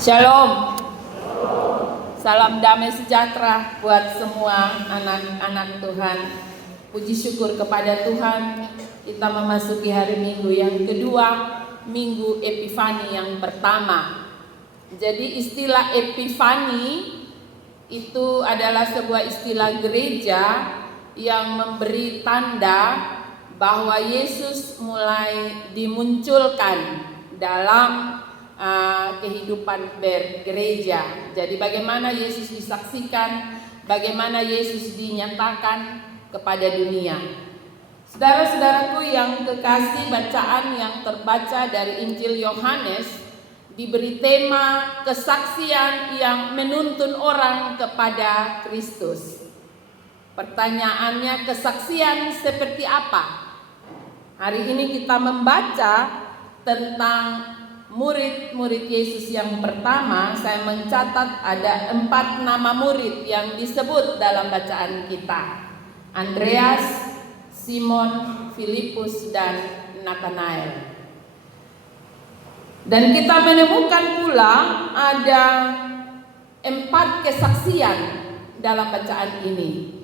Shalom. Salam damai sejahtera buat semua anak-anak Tuhan. Puji syukur kepada Tuhan, kita memasuki hari Minggu yang kedua, Minggu Epifani yang pertama. Jadi istilah Epifani itu adalah sebuah istilah gereja yang memberi tanda bahwa Yesus mulai dimunculkan dalam kehidupan bergereja. Jadi bagaimana Yesus disaksikan, bagaimana Yesus dinyatakan kepada dunia. Saudara-saudaraku yang kekasih, bacaan yang terbaca dari Injil Yohanes diberi tema kesaksian yang menuntun orang kepada Kristus. Pertanyaannya, kesaksian seperti apa? Hari ini kita membaca tentang murid-murid Yesus yang pertama. Saya mencatat ada 4 nama murid yang disebut dalam bacaan kita: Andreas, Simon, Filipus, dan Nathanael. Dan kita menemukan pula ada 4 kesaksian dalam bacaan ini.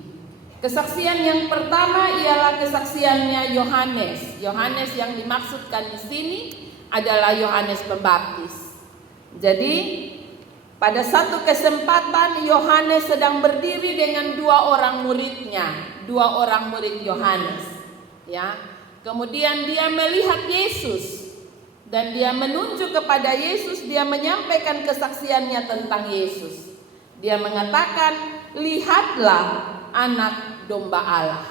Kesaksian yang pertama ialah kesaksiannya Yohanes. Yohanes yang dimaksudkan di sini adalah Yohanes Pembaptis. Jadi pada satu kesempatan Yohanes sedang berdiri dengan 2 orang muridnya, 2 orang murid Yohanes. Ya, kemudian dia melihat Yesus dan dia menunjuk kepada Yesus. Dia menyampaikan kesaksiannya tentang Yesus. Dia mengatakan, "Lihatlah anak domba Allah."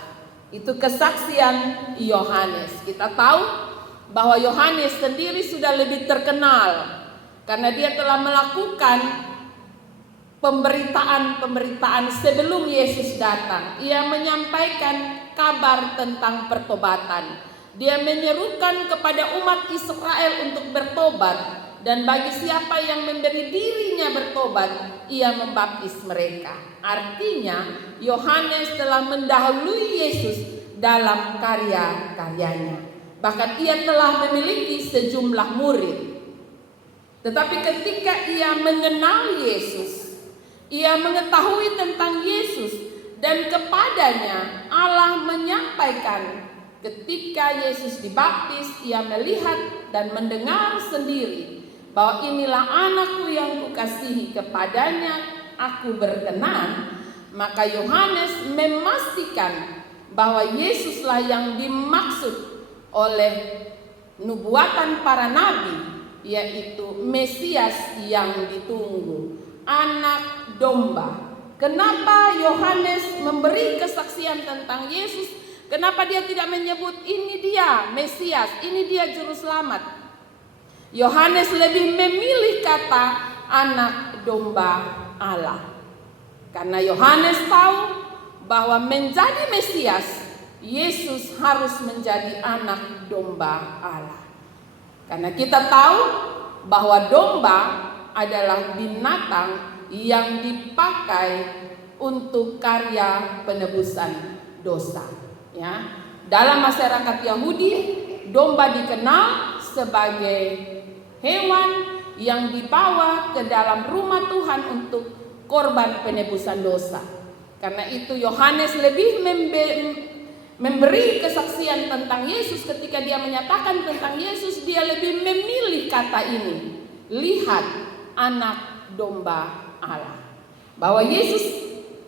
Itu kesaksian Yohanes. Kita tahu bahwa Yohanes sendiri sudah lebih terkenal karena dia telah melakukan pemberitaan sebelum Yesus datang. Ia menyampaikan kabar tentang pertobatan. Dia menyerukan kepada umat Israel untuk bertobat, dan bagi siapa yang memberi dirinya bertobat, ia membaptis mereka. Artinya Yohanes telah mendahului Yesus dalam karya-karyanya. Bahkan ia telah memiliki sejumlah murid. Tetapi ketika ia mengenal Yesus, ia mengetahui tentang Yesus, dan kepadanya Allah menyampaikan, ketika Yesus dibaptis, ia melihat dan mendengar sendiri bahwa inilah anakku yang kukasihi, kepadanya aku berkenan. Maka Yohanes memastikan bahwa Yesuslah yang dimaksud oleh nubuatan para nabi, yaitu Mesias yang ditunggu, anak domba. Kenapa Yohanes memberi kesaksian tentang Yesus? Kenapa dia tidak menyebut ini dia Mesias, ini dia juru selamat? Yohanes lebih memilih kata anak domba Allah, karena Yohanes tahu bahwa menjadi Mesias, Yesus harus menjadi anak domba Allah. Karena kita tahu bahwa domba adalah binatang yang dipakai untuk karya penebusan dosa. Ya, dalam masyarakat Yahudi, domba dikenal sebagai hewan yang dibawa ke dalam rumah Tuhan untuk korban penebusan dosa. Karena itu Yohanes lebih memberi kesaksian tentang Yesus. Ketika dia menyatakan tentang Yesus, dia lebih memilih kata ini, lihat anak domba Allah. Bahwa Yesus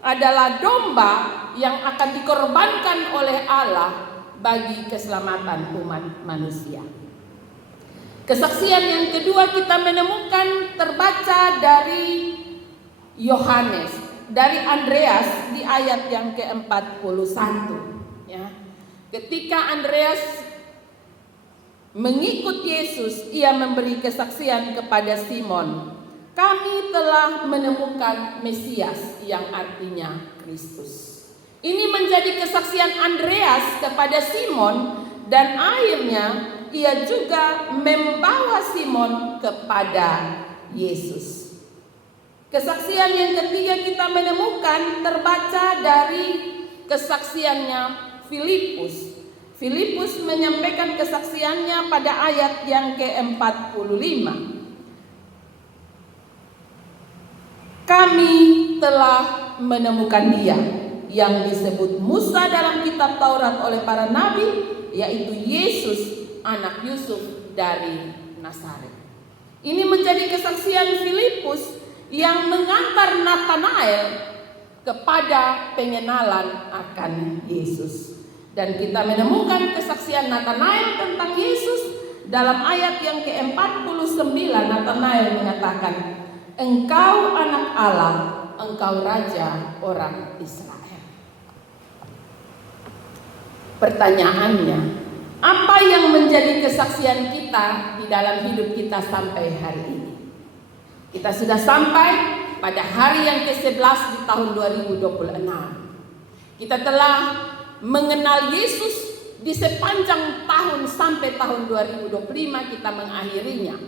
adalah domba yang akan dikorbankan oleh Allah bagi keselamatan umat manusia. Kesaksian yang kedua kita menemukan terbaca dari Yohanes, dari Andreas di ayat yang ke-41. Ya, ketika Andreas mengikut Yesus, ia memberi kesaksian kepada Simon, kami telah menemukan Mesias, yang artinya Kristus. Ini menjadi kesaksian Andreas kepada Simon, dan akhirnya ia juga membawa Simon kepada Yesus. Kesaksian yang ketiga kita menemukan terbaca dari kesaksiannya Filipus. Filipus menyampaikan kesaksiannya. kesaksiannya pada ayat yang ke-45. kami telah menemukan Dia yang disebut Musa dalam kitab Taurat oleh para nabi, yaitu Yesus anak Yusuf dari Nazaret. Ini menjadi kesaksian Filipus yang mengantar Natanael kepada pengenalan akan Yesus. Dan kita menemukan kesaksian Natanael tentang Yesus dalam ayat yang ke-49. Natanael mengatakan, "Engkau anak Allah, engkau raja orang Israel." Pertanyaannya, apa yang menjadi kesaksian kita di dalam hidup kita sampai hari ini? Kita sudah sampai pada hari yang ke-11 di tahun 2026. Kita telah mengenal Yesus di sepanjang tahun sampai tahun 2025 kita mengakhirinya.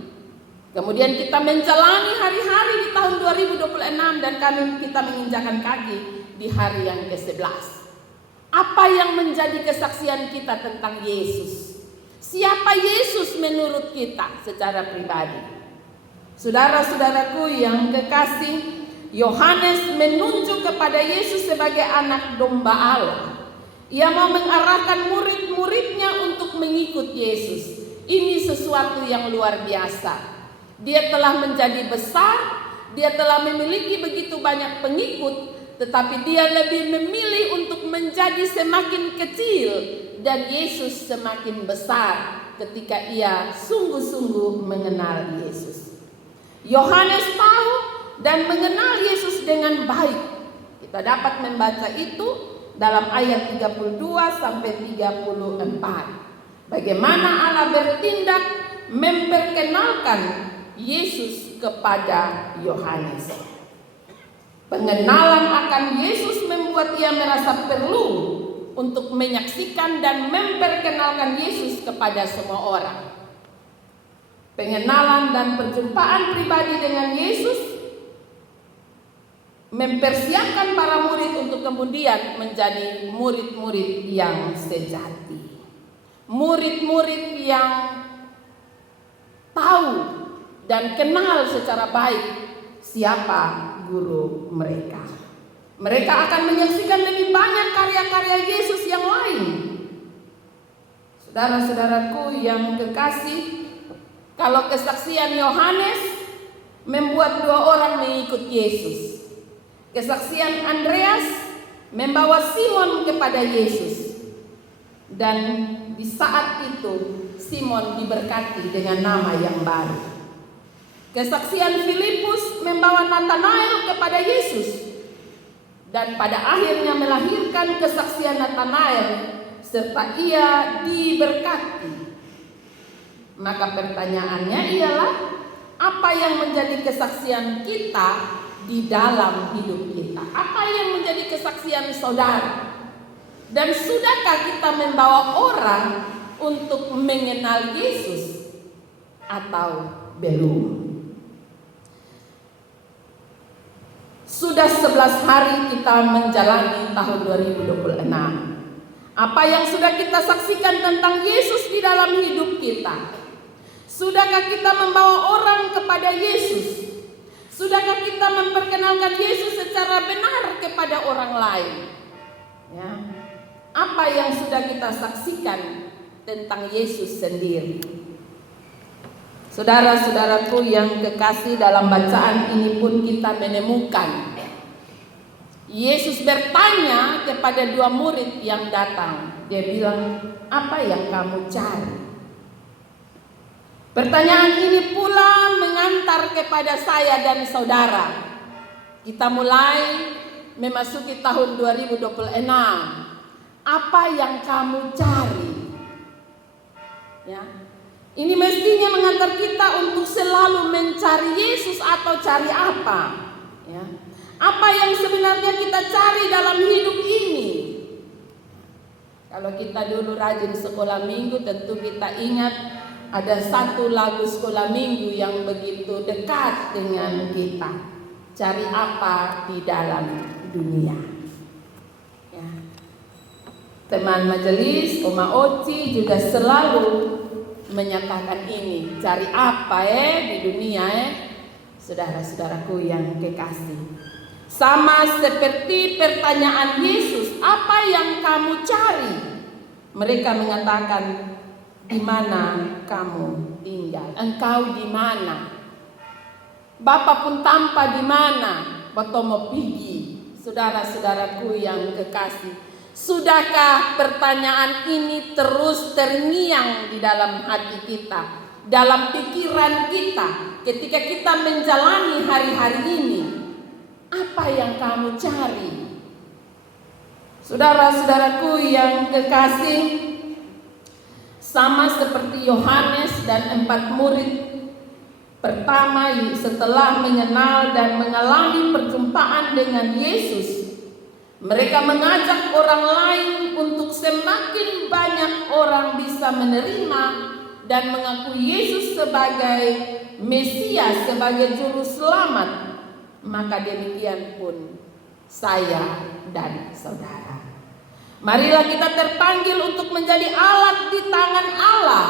Kemudian kita menjalani hari-hari di tahun 2026 dan kita menginjakan kaki di hari yang ke-11. Apa yang menjadi kesaksian kita tentang Yesus? Siapa Yesus menurut kita secara pribadi? Saudara-saudaraku yang kekasih, Yohanes menunjuk kepada Yesus sebagai anak domba Allah. Ia mau mengarahkan murid-muridnya untuk mengikut Yesus. Ini sesuatu yang luar biasa. Dia telah menjadi besar, dia telah memiliki begitu banyak pengikut, tetapi dia lebih memilih untuk menjadi semakin kecil dan Yesus semakin besar ketika ia sungguh-sungguh mengenal Yesus. Yohanes tahu dan mengenal Yesus dengan baik. Kita dapat membaca itu dalam ayat 32 sampai 34. Bagaimana Allah bertindak memperkenalkan Yesus kepada Yohanes. Pengenalan akan Yesus membuat ia merasa perlu untuk menyaksikan dan memperkenalkan Yesus kepada semua orang. Pengenalan dan perjumpaan pribadi dengan Yesus mempersiapkan para murid untuk kemudian menjadi murid-murid yang sejati. Murid-murid yang tahu dan kenal secara baik siapa guru mereka. Mereka akan menyaksikan lebih banyak karya-karya Yesus yang lain. Saudara-saudaraku yang kekasih, kalau kesaksian Yohanes membuat 2 orang mengikut Yesus, kesaksian Andreas membawa Simon kepada Yesus, dan di saat itu Simon diberkati dengan nama yang baru. Kesaksian Filipus membawa Natanael kepada Yesus, dan pada akhirnya melahirkan kesaksian Natanael serta ia diberkati. Maka pertanyaannya ialah, apa yang menjadi kesaksian kita di dalam hidup kita? Apa yang menjadi kesaksian saudara? Dan sudahkah kita membawa orang untuk mengenal Yesus atau belum? Sudah 11 hari kita menjalani tahun 2026. Apa yang sudah kita saksikan tentang Yesus di dalam hidup kita? Sudahkah kita membawa orang kepada Yesus? Sudahkah kita memperkenalkan Yesus secara benar kepada orang lain? Ya. Apa yang sudah kita saksikan tentang Yesus sendiri? Saudara-saudaraku yang kekasih, dalam bacaan ini pun kita menemukan Yesus bertanya kepada 2 murid yang datang. Dia bilang, "Apa yang kamu cari?" Pertanyaan ini pula mengantar kepada saya dan saudara. Kita mulai memasuki tahun 2026. Apa yang kamu cari? Ya. Ini mestinya mengantar kita untuk selalu mencari Yesus atau cari apa? Ya. Apa yang sebenarnya kita cari dalam hidup ini? Kalau kita dulu rajin sekolah minggu, tentu kita ingat ada satu lagu sekolah minggu yang begitu dekat dengan kita. Cari apa di dalam dunia? Ya. Teman majelis, Oma Oci juga selalu menyatakan ini. Cari apa di dunia? Saudara-saudaraku yang kekasih, sama seperti pertanyaan Yesus, apa yang kamu cari? Mereka mengatakan, di mana kamu tinggal? Engkau di mana? Bapak pun tanpa di mana? Bapak mau pergi. Saudara-saudaraku yang kekasih, sudahkah pertanyaan ini terus terngiang di dalam hati kita, dalam pikiran kita, ketika kita menjalani hari-hari ini? Apa yang kamu cari? Saudara-saudaraku yang kekasih, sama seperti Yohanes dan 4 murid pertama setelah mengenal dan mengalami perjumpaan dengan Yesus, mereka mengajak orang lain untuk semakin banyak orang bisa menerima dan mengakui Yesus sebagai Mesias, sebagai juru selamat. Maka demikian pun saya dan saudara. Marilah kita terpanggil untuk menjadi alat di tangan Allah,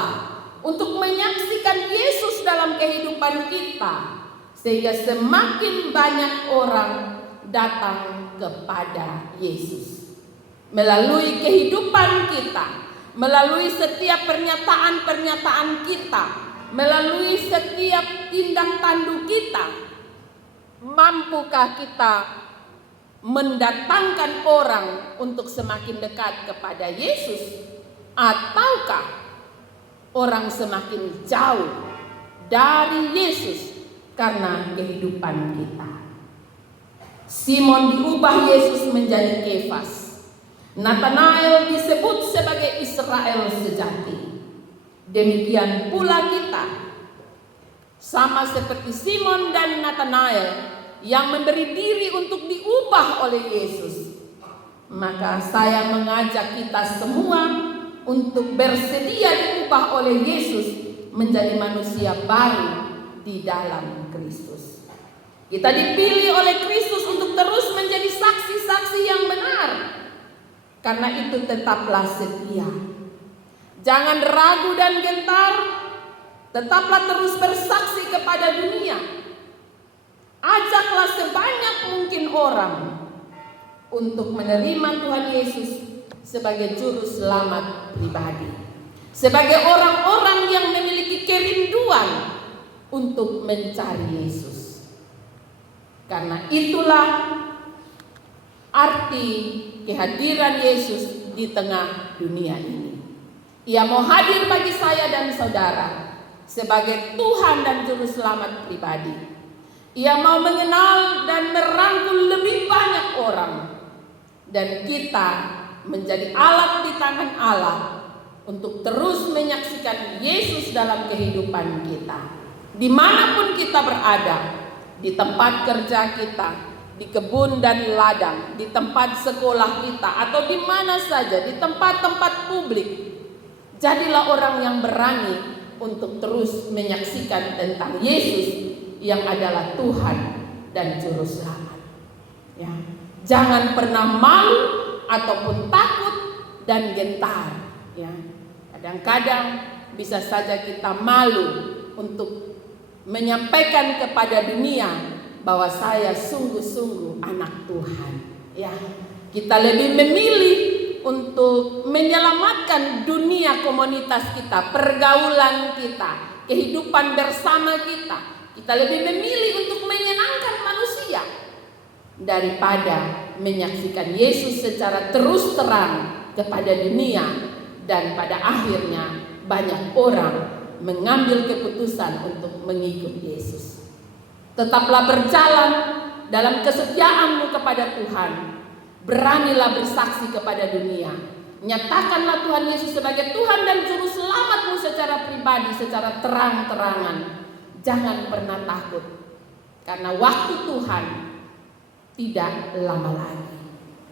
untuk menyaksikan Yesus dalam kehidupan kita, sehingga semakin banyak orang datang kepada Yesus. Melalui kehidupan kita, melalui setiap pernyataan-pernyataan kita, melalui setiap tindak tanduk kita, mampukah kita mendatangkan orang untuk semakin dekat kepada Yesus, ataukah orang semakin jauh dari Yesus karena kehidupan kita? Simon diubah Yesus menjadi Kefas. Nathanael disebut sebagai Israel sejati. Demikian pula kita, sama seperti Simon dan Nathanael yang memberi diri untuk diubah oleh Yesus. Maka saya mengajak kita semua untuk bersedia diubah oleh Yesus menjadi manusia baru di dalam Kristus. Kita dipilih oleh Kristus untuk terus menjadi saksi-saksi yang benar. Karena itu tetaplah setia. Jangan ragu dan gentar. Tetaplah terus bersaksi kepada dunia. Ajaklah sebanyak mungkin orang untuk menerima Tuhan Yesus sebagai juru selamat pribadi, sebagai orang-orang yang memiliki kerinduan untuk mencari Yesus. Karena itulah arti kehadiran Yesus di tengah dunia ini. Ia mau hadir bagi saya dan saudara sebagai Tuhan dan juru selamat pribadi. Ia mau mengenal dan merangkul lebih banyak orang, dan kita menjadi alat di tangan Allah untuk terus menyaksikan Yesus dalam kehidupan kita. Dimanapun kita berada, di tempat kerja kita, di kebun dan ladang, di tempat sekolah kita, atau di mana saja, di tempat-tempat publik, jadilah orang yang berani untuk terus menyaksikan tentang Yesus yang adalah Tuhan dan Juru Selamat. Ya, jangan pernah malu ataupun takut dan gentar. Ya, kadang-kadang bisa saja kita malu untuk menyampaikan kepada dunia bahwa saya sungguh-sungguh anak Tuhan. Ya, kita lebih memilih untuk menyelamatkan dunia komunitas kita, pergaulan kita, kehidupan bersama kita. Kita lebih memilih untuk menyenangkan manusia daripada menyaksikan Yesus secara terus terang kepada dunia, dan pada akhirnya banyak orang mengambil keputusan untuk mengikut Yesus. Tetaplah berjalan dalam kesetiaanmu kepada Tuhan. Beranilah bersaksi kepada dunia. Nyatakanlah Tuhan Yesus sebagai Tuhan dan Juru Selamatmu secara pribadi, secara terang-terangan. Jangan pernah takut, karena waktu Tuhan tidak lama lagi.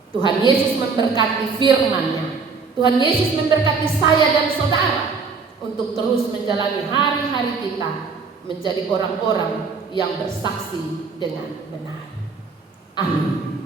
Tuhan Yesus memberkati firman-Nya. Tuhan Yesus memberkati saya dan saudara untuk terus menjalani hari-hari kita menjadi orang-orang yang bersaksi dengan benar. Amin.